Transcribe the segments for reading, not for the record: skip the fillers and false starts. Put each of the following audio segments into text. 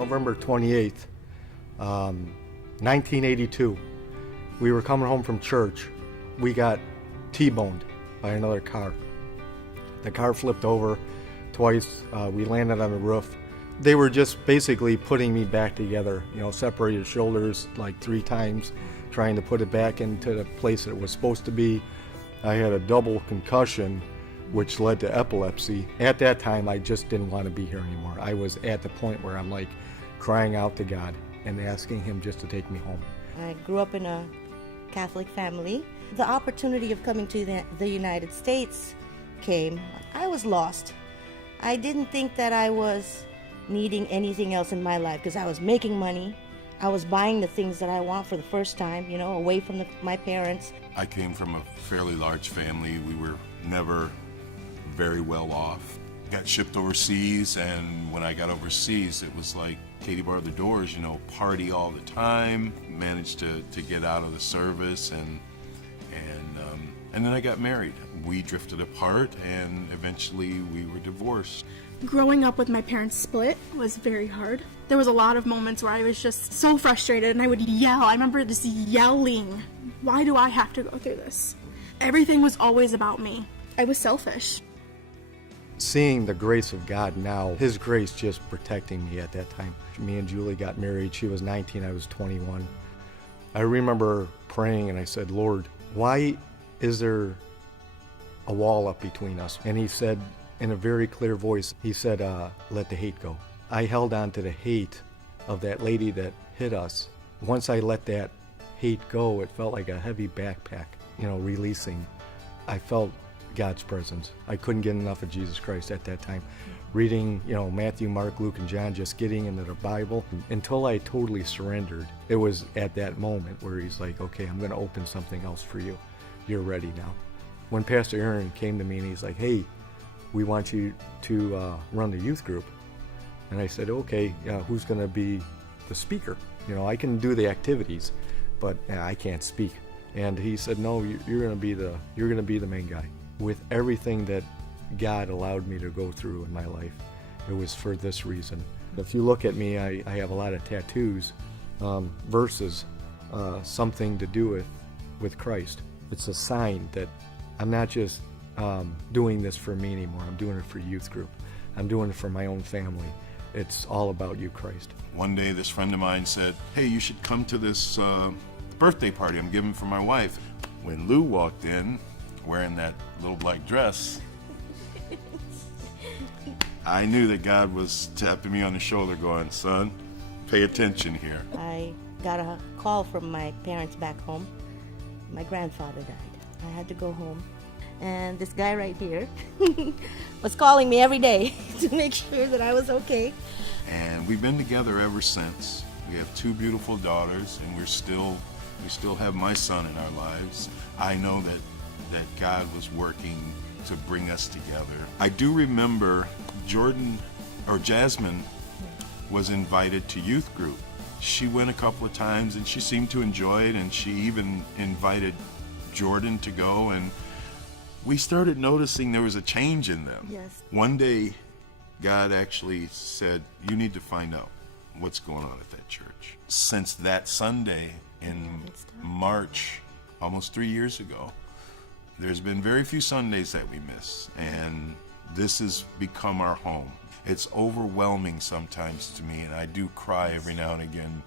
November 28th, 1982. We were coming home from church. We got T-boned by another car. The car flipped over twice. We landed on the roof. They were just basically putting me back together, separated shoulders like 3 times, trying to put it back into the place that it was supposed to be. I had a double concussion, which led to epilepsy. At that time, I just didn't want to be here anymore. I was at the point where I'm like crying out to God and asking him just to take me home. I grew up in a Catholic family. The opportunity of coming to the United States came. I was lost. I didn't think that I was needing anything else in my life because I was making money. I was buying the things that I want for the first time, away from my parents. I came from a fairly large family. We were never very well off. Got shipped overseas, and when I got overseas, it was like Katie barred the doors, party all the time. Managed to get out of the service, and then I got married. We drifted apart, and eventually we were divorced. Growing up with my parents split was very hard. There was a lot of moments where I was just so frustrated and I would yell. I remember just yelling, why do I have to go through this? Everything was always about me. I was selfish. Seeing the grace of God now, his grace just protecting me at that time. Me and Julie got married. She was 19, I was 21. I remember praying and I said, Lord, why is there a wall up between us? And he said, in a very clear voice, he said, let the hate go. I held on to the hate of that lady that hit us. Once I let that hate go, it felt like a heavy backpack, releasing. I felt God's presence. I couldn't get enough of Jesus Christ at that time. Reading, Matthew, Mark, Luke, and John, just getting into the Bible until I totally surrendered. It was at that moment where he's like, okay, I'm going to open something else for you. You're ready now. When Pastor Aaron came to me and he's like, hey, we want you to run the youth group. And I said, okay, who's going to be the speaker? I can do the activities, but I can't speak. And he said, no, you're going to be the main guy. With everything that God allowed me to go through in my life, it was for this reason. If you look at me, I have a lot of tattoos, verses, something to do with Christ. It's a sign that I'm not just doing this for me anymore. I'm doing it for youth group. I'm doing it for my own family. It's all about you, Christ. One day this friend of mine said, hey, you should come to this birthday party I'm giving for my wife. When Lou walked in wearing that little black dress, I knew that God was tapping me on the shoulder going, son, pay attention here. I got a call from my parents back home. My grandfather died. I had to go home. And this guy right here was calling me every day to make sure that I was okay. And we've been together ever since. We have 2 beautiful daughters, and we still have my son in our lives. I know that God was working to bring us together. I do remember Jasmine was invited to youth group. She went a couple of times and she seemed to enjoy it, and she even invited Jordan to go, and we started noticing there was a change in them. Yes. One day, God actually said, you need to find out what's going on at that church. Since that Sunday in March, almost 3 years ago, there's been very few Sundays that we miss, and this has become our home. It's overwhelming sometimes to me, and I do cry every now and again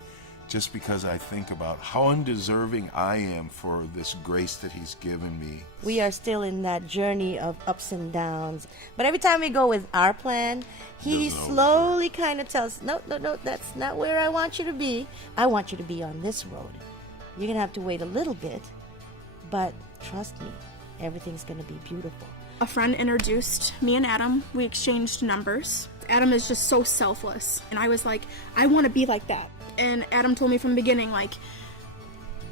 just because I think about how undeserving I am for this grace that he's given me. We are still in that journey of ups and downs. But every time we go with our plan, he slowly kind of tells, no, that's not where I want you to be. I want you to be on this road. You're going to have to wait a little bit, but trust me, everything's going to be beautiful. A friend introduced me and Adam. We exchanged numbers. Adam is just so selfless. And I was like, I want to be like that. And Adam told me from the beginning,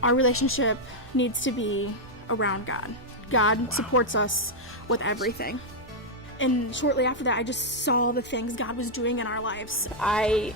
our relationship needs to be around God. God supports us with everything. And shortly after that, I just saw the things God was doing in our lives. I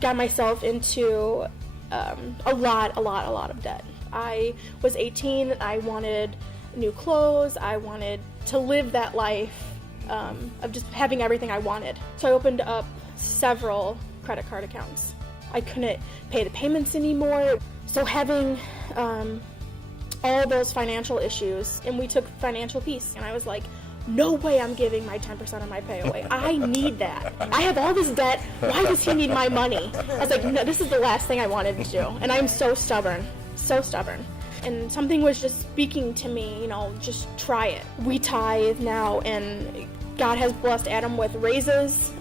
got myself into a lot of debt. I was 18. I wanted new clothes. I wanted to live that life of just having everything I wanted. So I opened up several credit card accounts. I couldn't pay the payments anymore. So having all those financial issues, and we took financial peace, and I was like, no way I'm giving my 10% of my pay away. I need that. I have all this debt. Why does he need my money? I was like, no, this is the last thing I wanted to do. And I'm so stubborn, so stubborn. And something was just speaking to me, you know, just try it. We tithe now, and God has blessed Adam with raises,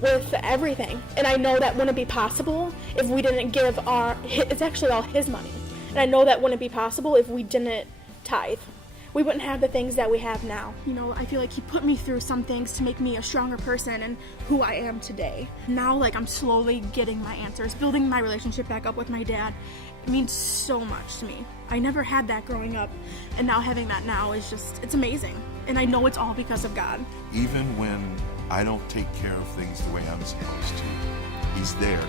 with everything. And I know that wouldn't be possible if we didn't give it's actually all his money. And I know that wouldn't be possible if we didn't tithe. We wouldn't have the things that we have now. You know, I feel like he put me through some things to make me a stronger person and who I am today. Now, like, I'm slowly getting my answers, building my relationship back up with my dad. It means so much to me. I never had that growing up, and now having that now is just, it's amazing. And I know it's all because of God. Even when I don't take care of things the way I'm supposed to, he's there,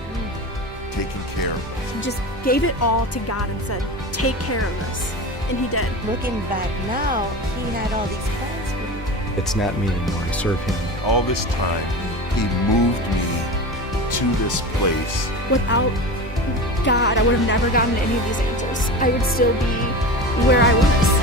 taking care of us. He just gave it all to God and said, take care of this. And he did. Looking back now, he had all these plans for me. It's not me anymore. I serve him. All this time, he moved me to this place. Without God, I would have never gotten any of these answers. I would still be where I was.